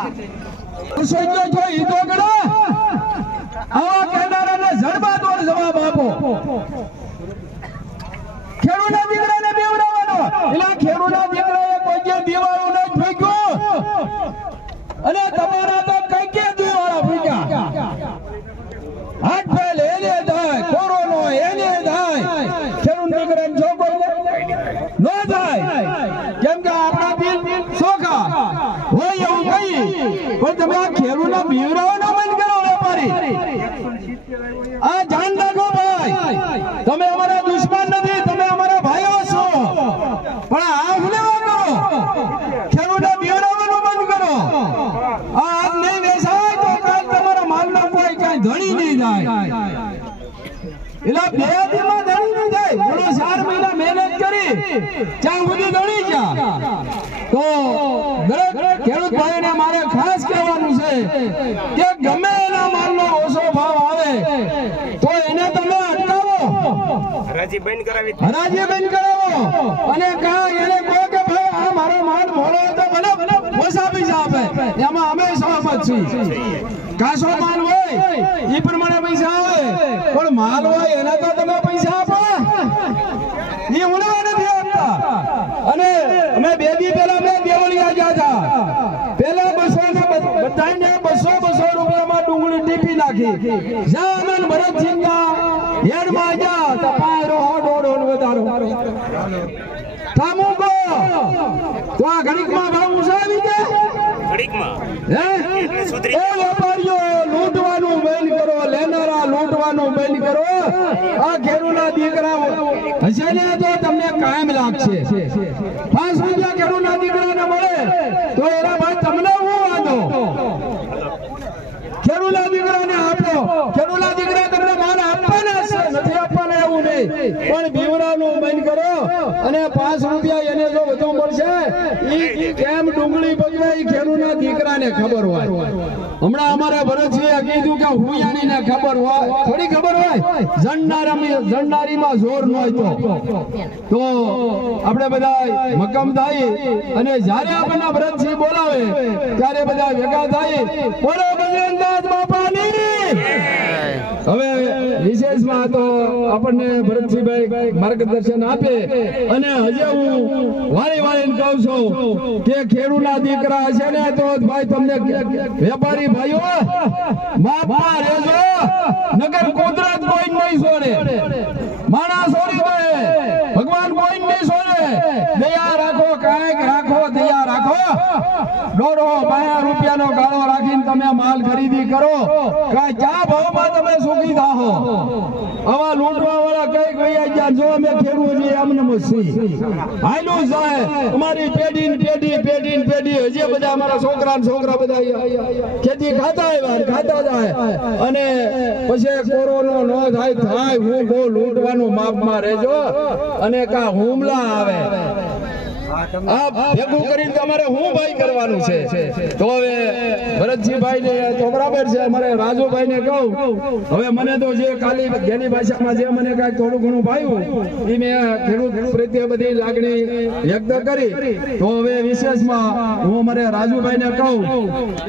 સોચ્યો છો ઈ તો કરો આવા કહેનારાને જડબાતોડ જવાબ આપો. ખેડૂતના દીકરાને બેવડાવવાનો. એટલે ખેડૂતના દીકરાએ કોઈ જે દિવાળો ન ફૂક્યો અને તમારા તો કઈ કે દિવાળા ફૂક્યા હાથ ફેલ એને થાય કોરોનો એને થાય ખેડૂત દીકરાને છોકરો ન થાય કેમ કે આપણા બિલ સોખા હોય એવું કઈ તમે આ ખેડૂતના બીવરાવાનો બંધ કરો વેપારી. આ જાન રાખો ભાઈ. તમે અમારા દુશ્મન નથી, તમે અમારા ભાઈઓ છો. પણ આ હુલેવા કરો. ખેડૂતના બીવરાવાનું બંધ કરો. આ આજ નહીં વેચાય તો કાલ તમારા માલનો કોઈ કાંઈ ધણી નહીં જાય. એટલે બે દીમાં ધણી નહીં જાય. બોલો, ચાર મહિના મહેનત કરી, ત્યાં સુધી ધણી ગયા. તો દરેક ખેડૂત ભાઈને મારે ખાસ કહેવાનું છે કે ગમે એના માલનો ઓછો ભાવ આવે તો એને તમે અટકાવો. હરાજી બંધ કરાવી. હરાજી બંધ કરાવો. અને કા એને કહો કે ભાઈ આ મારો માલ મોડો તો ભલે ઓછા પૈસા આપે. એમાં અમે સહમત છીએ. કાસો માલ હોય એ પ્રમાણે પૈસા આવે. પણ માલ હોય એના તો તમે પૈસા આપો. એ ઉડવા નથી આપતા. અને અમે બે દી પહેલા મેં દેવળિયા ગયા હતા. પહેલા બસો ને બધાને બસો બસો રૂપિયામાં ડુંગળી ટીપી નાખી જામન ભરત ભરતસિંહ હેડ માજા તપાયરો હોડો વધારો. કામુકો તો આ ઘડીકમાં ભાવ ઉસાવી દે. ઘડીકમાં હે એ વેપારીઓ લૂંટવાનું બંધ કરો લેનારા લૂંટવાનું બંધ કરો. આ ઘેરુના દીકરા હશે ને તો તમને કાયમ લાગશે પાંચ રૂપિયા ખેડૂતના દીકરાને મળે તો એના ભાઈ તમને હું વાંધો ખેડૂતના દીકરાને આપો ખેડૂતના દીકરા તમને માન આપવાના છે નથી આપવાના એવું નહીં પણ બીવરાનું બંધ કરો અને પાંચ રૂપિયા એને જો વધુ મળશે કેમ ડુંગળી બગડે ઈ ખેડૂતના દીકરાને ખબર હોય. હમણાં અમારા ભરતજીએ કીધું કે હુયાણીને ખબર હોય. થોડી ખબર હોય? જણનારામી જણનારીમાં જોર ન હોય તો તો આપણે બધા મક્કમ થાય અને જ્યારે આપણને ભરતજી બોલાવે ત્યારે બધા ભેગા થાય. બોલો બજરંગદાસ બાપાની. હવે વિશેષમાં તો આપણને ભરતસિંહભાઈ માર્ગદર્શન આપે અને હજે હું વારી વારીને કહું છું કે ખેડૂતના દીકરા હશે ને તો ભાઈ તમને વેપારી ભાઈઓ માફ રહેજો. નગર કુદરત કોઈ નહીં છોડે માણસ છોડી દે ભગવાન કોઈ નહીં છોડે દયા રાખો કાંઈક રાખો દયા રાખો દોઢો બાયા રૂપિયાનો ગાળો રાખીને તમે માલ ખરીદી કરો કે જા ભાવમાં તમે સુખી થાઓ આવા લૂંટવા વાળા કઈ કઈ ગયા જો અમે ફેરવું જોઈએ, અમને મસી હાલ્યું સાહેબ, અમારી પેઢી ને પેઢી પેઢી પેઢી, હજી બધા અમારા છોકરા ને છોકરા બધા ખેતી ખાતા આવ્યા ખાતા જાય. અને પછી કોરોનો નો થાય થાય, હું બહુ લૂંટવાનું માપમાં રહેજો. અને કા હુમલા આવે. રાજુભાઈ ને કહું. હવે મને તો જે કાલી ગેલી ભાષામાં જે મને કાંઈ થોડું ઘણું ભાવ્યું, એ મેં ખેડૂત પ્રત્યે બધી લાગણી વ્યક્ત કરી. તો હવે વિશેષમાં હું મારે રાજુભાઈ ને કહું.